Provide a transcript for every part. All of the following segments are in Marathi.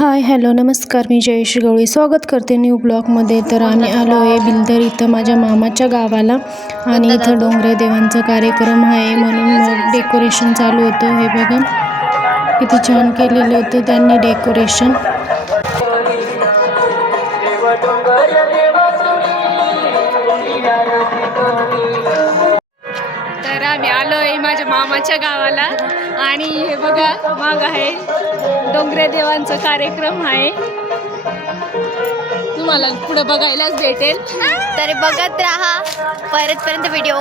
हाय हॅलो नमस्कार मी जयश्री गवळी. स्वागत करते न्यू ब्लॉगमध्ये. तर आम्ही आलो आहे बिलदर इथं माझ्या मामाच्या गावाला आणि इथं डोंगरे देवांचा कार्यक्रम आहे म्हणून मग डेकोरेशन चालू होतं. हे बघा किती छान केलेलं होतं त्यांनी डेकोरेशन. तर आम्ही आलो आहे माझ्या मामाच्या गावाला. आणि हे बघा माग आहे. डोंगरे देवांचा कार्यक्रम आहे. तुम्हाला पुढे बघायलाच भेटेल. तर बघत राहा. परतपर्यंत व्हिडिओ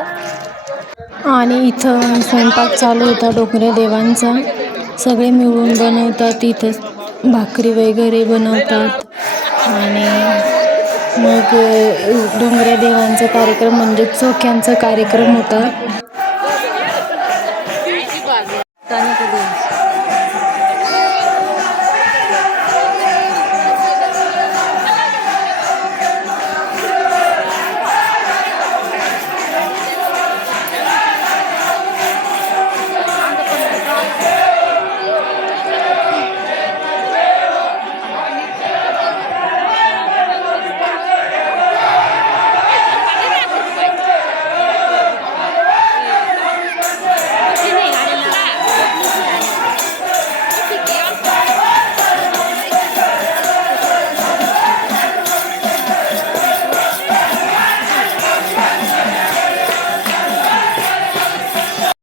आणि इथं स्वयंपाक चालू होता डोंगरे देवांचा. सगळे मिळून बनवतात इथं भाकरी वगैरे बनवतात. आणि मग डोंगरे देवांचा कार्यक्रम म्हणजे चोख्यांचा कार्यक्रम होता.